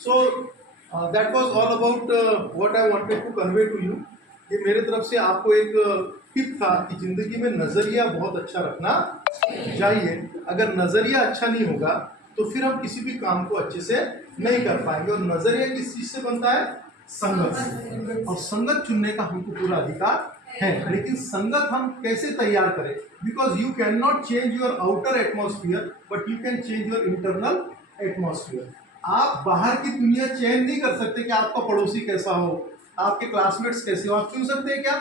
So that was all about what I wanted to convey to you. ये मेरे तरफ से आपको एक टिप था कि जिंदगी में नजरिया बहुत अच्छा रखना चाहिए। अगर नजरिया अच्छा नहीं होगा तो फिर हम किसी भी काम को अच्छे से नहीं कर पाएंगे। और नजरिया किस चीज से बनता है? संगत से। और संगत चुनने का हमको पूरा अधिकार है। लेकिन संगत हम कैसे तैयार करें? Because you can not change your outer atmosphere but you can change your internal atmosphere. आप बाहर की दुनिया चेंज नहीं कर सकते कि आपका पड़ोसी कैसा हो, आपके क्लासमेट्स कैसे हो। आप चुन सकते हैं क्या?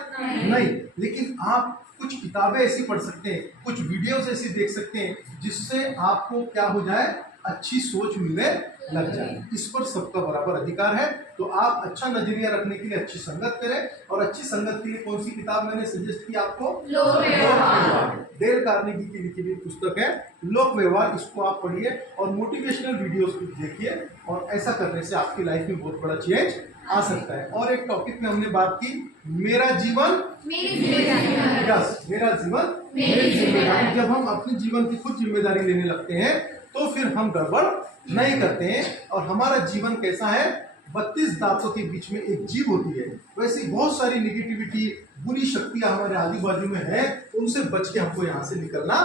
नहीं। लेकिन आप कुछ किताबें ऐसी पढ़ सकते हैं, कुछ वीडियोस ऐसी देख सकते हैं जिससे आपको क्या हो जाए, अच्छी सोच मिलने लग जाए। इस पर सबका बराबर अधिकार है। तो आप अच्छा नजरिया रखने के लिए अच्छी संगत करें। और अच्छी संगत के लिए कौन सी किताब मैंने सजेस्ट की आपको? लोक व्यवहार। डेल कार्नेगी की लिखी हुई पुस्तक है लोक व्यवहार। इसको आप पढ़िए और मोटिवेशनल वीडियोस को देखिए। और ऐसा करने से आपकी लाइफ में बहुत बड़ा चेंज आ सकता है। और एक टॉपिक में हमने बात की, मेरा जीवन मेरी जिम्मेदारी। यस, मेरा जीवन मेरी जिम्मेदारी। जब हम अपने जीवन की खुद जिम्मेदारी लेने लगते हैं तो फिर हम गड़बड़ नहीं करते हैं। और हमारा जीवन कैसा है? 32 दांतों के बीच में एक जीभ होती है। वैसे बहुत सारी निगेटिविटी, बुरी शक्तियां हमारे आजू बाजू में है, उनसे बच के हमको यहाँ से निकलना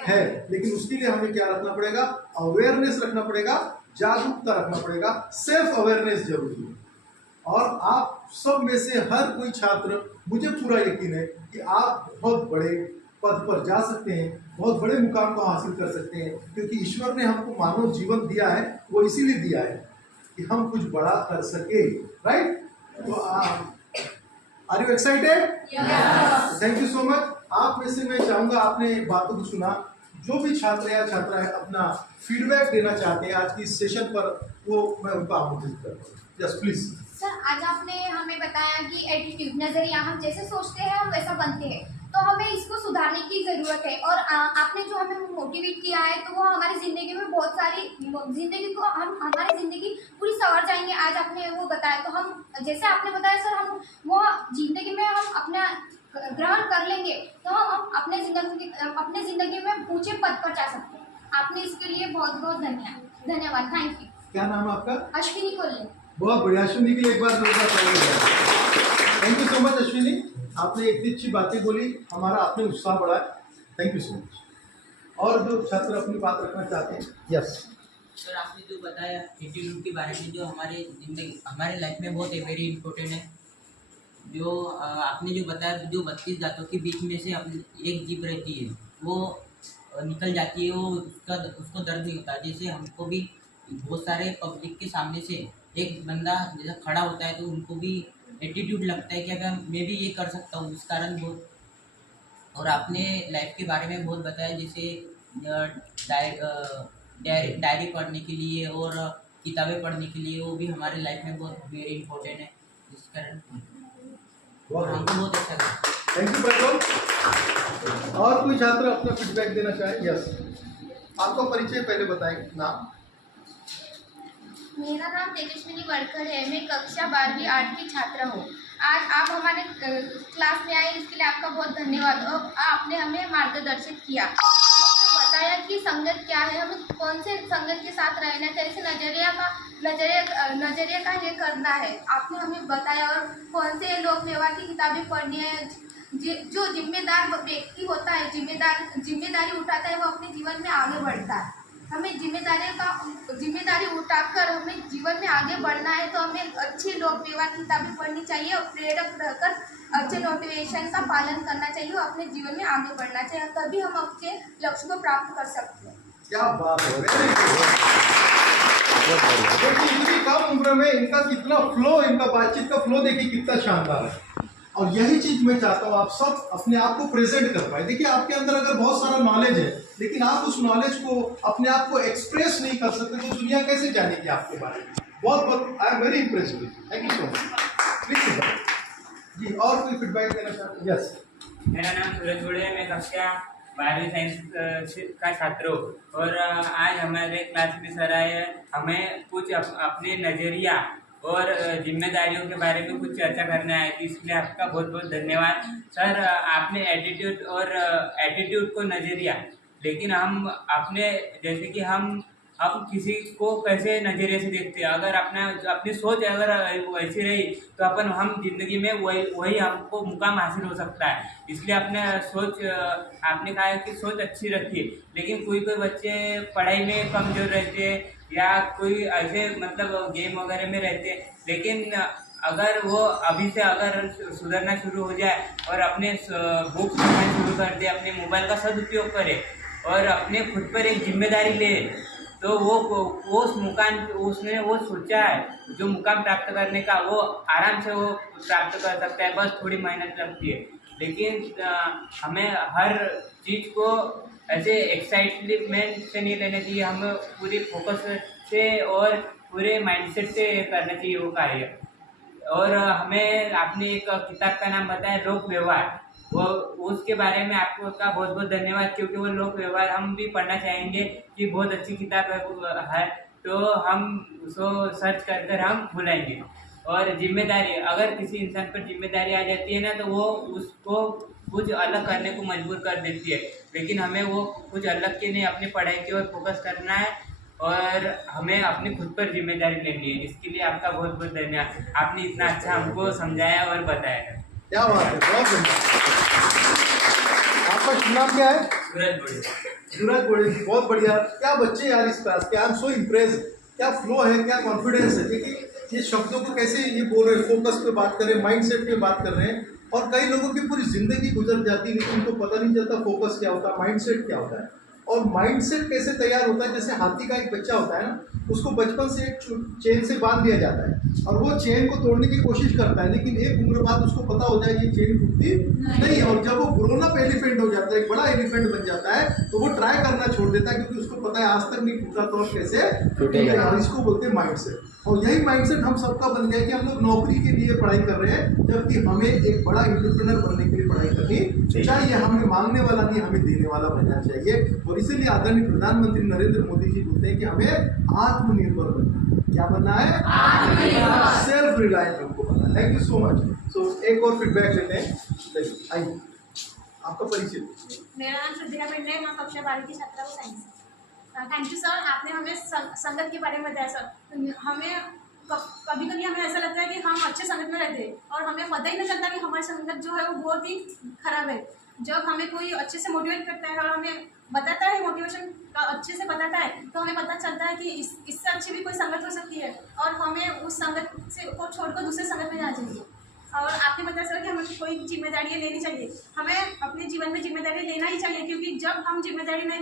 है। लेकिन उसके लिए हमें क्या रखना पड़ेगा? अवेयरनेस रखना पड़ेगा, जागरूकता रखना पड़ेगा, सेल्फ अवेयरनेस जरूरी है। और आप सब में से हर कोई छात्र, मुझे पूरा यकीन है कि आप बहुत बड़े पद पर जा सकते हैं, बहुत बड़े मुकाम को हासिल कर सकते हैं। क्योंकि ईश्वर ने हमको मानव जीवन दिया है, वो इसीलिए दिया है कि हम कुछ बड़ा कर सके। राइट? तो are you excited? Thank you so much. आप में से मैं चाहूंगा, आपने बातों को सुना, जो भी छात्र या छात्रा है अपना फीडबैक देना चाहते हैं आज की इस सेशन पर, वो मैं उनको आमंत्रित करता हूँ। Yes please. सर, आज आपने हमें बताया कि एटीट्यूड, नजरिया, हम जैसे सोचते हैं हम वैसा बनते हैं, तो हमें इसको सुधारने की ज़रूरत है। और आपने जो हमें मोटिवेट किया है तो वो हमारी ज़िंदगी में बहुत सारी, ज़िंदगी को हम, हमारी ज़िंदगी पूरी संवर जाएंगे। आज आपने वो बताया तो हम, जैसे आपने बताया सर, हम वो ज़िंदगी में हम अपना ग्रहण कर लेंगे तो हम अपने ज़िंदगी में ऊंचे पद पर जा सकते हैं। आपने इसके लिए बहुत बहुत धन्यवाद। Thank you. क्या नाम है आपका? अश्विनी कोल्ले। बहुत बढ़िया। अश्विनी के लिए एक बार thank you so much. Ashwini, आपने इतनी अच्छी बातें बोली, हमारा आपने उत्साह बढ़ाया। Thank you so much. और जो छात्र अपनी बात रखना चाहते हैं? यस सर, आपने जो बताया एटीट्यूड के बारे में, जो हमारे जिंदगी, हमारे लाइफ में बहुत वेरी इंपॉर्टेंट है। जो आपने जो बताया, जो 32 दांतों के बीच में से अपनी एक जीभ रहती है, वो निकल जाती है, वो उसको दर्द नहीं होता। जैसे हमको भी बहुत सारे पब्लिक के सामने से एक बंदा जैसा खड़ा होता है तो उनको भी एटीट्यूड लगता है कि अगर मैं भी ये कर सकता हूँ, इस कारण बहुत। और आपने लाइफ के बारे में बहुत बताया, जैसे डायरी पढ़ने के लिए और किताबें पढ़ने के लिए, वो भी हमारे लाइफ में बहुत वेरी इंपॉर्टेंट है। इस कारण हमको बहुत अच्छा लगा। Thank you Prajwal. और कोई छात्र अपना फीडबैक देना चाहे? यस, आपका परिचय पहले बताएं। नाम? मेरा नाम तेजस्विनी वड़कर है। मैं कक्षा 12वीं 8 की छात्रा हूँ। आज आप हमारे क्लास में आए, इसके लिए आपका बहुत धन्यवाद। और आपने हमें मार्गदर्शित किया, हमें बताया कि संगत क्या है, हमें कौन से संगत के साथ रहना है, कैसे नजरिया का ये करना है, आपने हमें बताया। और कौन से लोक व्यवहार की किताबें पढ़नी है। जो जिम्मेदार व्यक्ति होता है, जिम्मेदारी उठाता है, वो अपने जीवन में आगे बढ़ता है। हमें जिम्मेदारी उठाकर हमें जीवन में आगे बढ़ना है तो हमें अच्छी लोक व्यवहार किताबें पढ़नी चाहिए और प्रेरक रहकर अच्छे मोटिवेशन का पालन करना चाहिए और अपने जीवन में आगे बढ़ना चाहिए। तभी हम अपने लक्ष्य को प्राप्त कर सकते हैं। क्या बात है। इतनी कम उम्र में इनका कितना फ्लो, इनका बातचीत का फ्लो देखिए कितना शानदार है। और यही चीज मैं चाहता हूँ आप सब अपने आप को प्रेजेंट कर पाए। देखिए, आपके अंदर अगर बहुत सारा नॉलेज है लेकिन आप उस नॉलेज को, अपने आप को एक्सप्रेस नहीं कर सकते तो दुनिया कैसे जानेगी आपके बारे में। बहुत बहुत I am very impressed with you. Thank you so much. Please जी, और कोई फीडबैक देना चाहते हैं? यस। मेरा नाम सूरज गुड़े है। मैं कक्षा 12वीं साइंस का छात्र हूँ। और आज हमारे क्लास में सर आए हैं, हमें कुछ अपने नज़रिया और जिम्मेदारियों के बारे में कुछ चर्चा करने आए थे, इसलिए आपका बहुत बहुत धन्यवाद सर। आपने एटीट्यूड को नज़रिया, लेकिन हम अपने, जैसे कि हम हम किसी को कैसे नज़रिए से देखते हैं। अगर अपनी सोच अगर वैसी रही तो हम जिंदगी में वही हमको मुकाम हासिल हो सकता है। इसलिए आपने कहा है कि सोच अच्छी रखिए। लेकिन कोई बच्चे पढ़ाई में कमजोर रहते हैं या कोई ऐसे मतलब गेम वगैरह में रहते हैं, लेकिन अगर वो अभी से अगर सुधरना शुरू हो जाए और अपने बुक्स पढ़ना शुरू कर दे, अपने मोबाइल का सदुपयोग करे और अपने खुद पर एक जिम्मेदारी ले, तो वो उस मुकाम उसने वो सोचा है जो मुकाम प्राप्त करने का, वो आराम से वो प्राप्त कर सकता है। बस थोड़ी मेहनत लगती है। लेकिन हमें हर चीज़ को ऐसे एक्साइटमेंट से नहीं लेना चाहिए। हमें पूरी फोकस से और पूरे माइंडसेट से करना चाहिए वो कार्य। और हमें आपने एक किताब का नाम बताया लोक व्यवहार, वो उसके बारे में आपको का बहुत बहुत धन्यवाद, क्योंकि वो लोक व्यवहार हम भी पढ़ना चाहेंगे कि बहुत अच्छी किताब है। तो हम उसको सर्च कर हम भुलाएंगे। और जिम्मेदारी, अगर किसी इंसान पर जिम्मेदारी आ जाती है ना, तो वो उसको कुछ अलग करने को मजबूर कर देती है। लेकिन हमें वो कुछ अलग के नहीं, अपनी पढ़ाई की ओर फोकस करना है और हमें अपनी खुद पर जिम्मेदारी लेनी है। इसके लिए आपका बहुत बहुत धन्यवाद। आपने इतना अच्छा हमको समझाया और बताया। क्या बात है, बहुत बढ़िया। आपका शुभ नाम क्या है? सूरज बोले। सूरज बोले, बहुत बढ़िया। क्या बच्चे यार इस क्लास के, आई एम सो इम्प्रेस। क्या फ्लो है, क्या कॉन्फिडेंस है। देखिए ये शब्दों को कैसे ये बोल रहे हैं, फोकस पे बात कर रहे हैं, माइंड सेट पे बात कर रहे हैं। और कई लोगों की पूरी जिंदगी गुजर जाती है लेकिन उनको पता नहीं चलता फोकस क्या होता है, माइंड सेट क्या होता है। और माइंडसेट कैसे तैयार होता है, जैसे हाथी का एक बच्चा होता है ना, उसको बचपन से एक चेन से बांध दिया जाता है और वो चेन को तोड़ने की कोशिश करता है, लेकिन एक उम्र बाद उसको पता हो जाए ये चेन टूटती नहीं है। और जब वो ग्रोन अप एलिफेंट हो जाता है, एक बड़ा एलिफेंट बन जाता है, तो वो ट्राई करना छोड़ देता है क्योंकि उसको पता है आज तक नहीं टूटा तो अब कैसे टूटेगा। और इसको बोलते हैं माइंडसेट। और यही माइंडसेट हम सबका बन गया कि हम लोग नौकरी के लिए पढ़ाई कर रहे हैं, जबकि हमें एक बड़ा एंटरप्रेन्योर बनने के लिए पढ़ाई करनी चाहिए। हमें मांगने वाला नहीं, हमें देने वाला बनना चाहिए। और इसीलिए आदरणीय प्रधानमंत्री नरेंद्र मोदी जी बोलते हैं कि हमें आत्मनिर्भर बनना है। क्या बनना है? आत्मनिर्भर, सेल्फ रिलायंस हमको बनना है। Thank you so much. So एक और फीडबैक लेते हैं। आइए, आपका परिचय। मेरा नाम श्रद्धा पिंडे है, मैं कक्षा 12 की छात्रा हूँ साइंस। थैंक यू सर, आपने हमें संगत के बारे में बताया सर। हमें कभी कभी हमें ऐसा लगता है कि हम अच्छे संगत में रहते हैं और हमें पता ही नहीं चलता कि हमारी संगत जो है वो बहुत ही खराब है। जब हमें कोई अच्छे से मोटिवेट करता है और हमें बताता है, मोटिवेशन का अच्छे से बताता है, तो हमें पता चलता है कि इससे अच्छी भी कोई संगत हो सकती है और हमें उस संगत से को छोड़कर दूसरे संगत में जाना चाहिए। और आपने बताया सर कि हमें कोई जिम्मेदारियाँ लेनी चाहिए। हमें अपने जीवन में जिम्मेदारी लेना ही चाहिए, क्योंकि जब हम जिम्मेदारी नहीं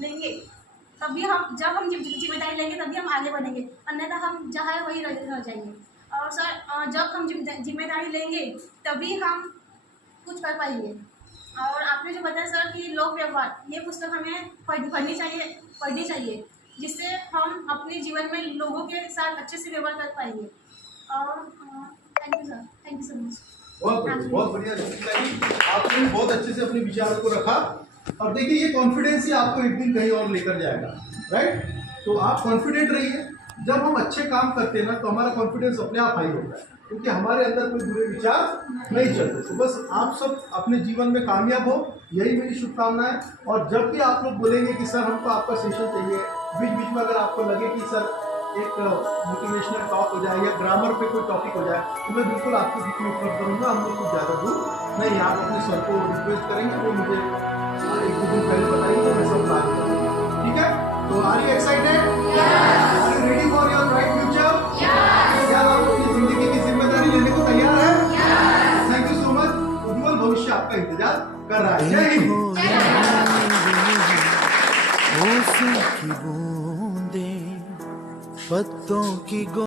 लेंगे तभी जब हम जिम्मेदारी लेंगे तभी हम आगे बढ़ेंगे, अन्यथा हम जहाँ है वही रह जाएंगे। और सर जब हम जिम्मेदारी लेंगे तभी हम कुछ कर पाएंगे। और आपने जो बताया सर कि लोक व्यवहार, ये पुस्तक हमें पढ़नी चाहिए जिससे हम अपने जीवन में लोगों के साथ अच्छे से व्यवहार कर पाएंगे। और thank you sir, thank you so much. बहुत बढ़िया। आपने बहुत अच्छे से अपने विचारों को रखा और देखिए ये कॉन्फिडेंस ही आपको एक दिन कहीं और लेकर जाएगा, राइट। तो आप कॉन्फिडेंट रहिए। जब हम अच्छे काम करते हैं ना तो हमारा कॉन्फिडेंस अपने आप हाई होता है, क्योंकि हमारे अंदर कोई बुरे विचार नहीं चलते। तो बस आप सब अपने जीवन में कामयाब हो, यही मेरी शुभकामनाएं। और जब भी आप लोग बोलेंगे कि सर हमको आपका सेशन चाहिए, बीच बीच में अगर आपको लगे कि सर एक मोटिवेशनल टॉक हो जाए या ग्रामर पे कोई टॉपिक हो जाए, तो मैं बिल्कुल आपको बीच में उपलब्ध करूँगा। हम लोग कुछ ज़्यादा दूर नहीं, आप अपने सर को रिक्वेस्ट करेंगे, वो मुझे एक दो दिन पहले बताइए तो मैं सब प्लान करूँगा, ठीक है। तो are you excited? Are you ready for your bright future? क्या आप अपनी जिंदगी की जिम्मेदारी लेने को तैयार है? Thank you so much. उज्जवल भविष्य आपका इंतजार कर रहा है। जय हिंद। पत्तों की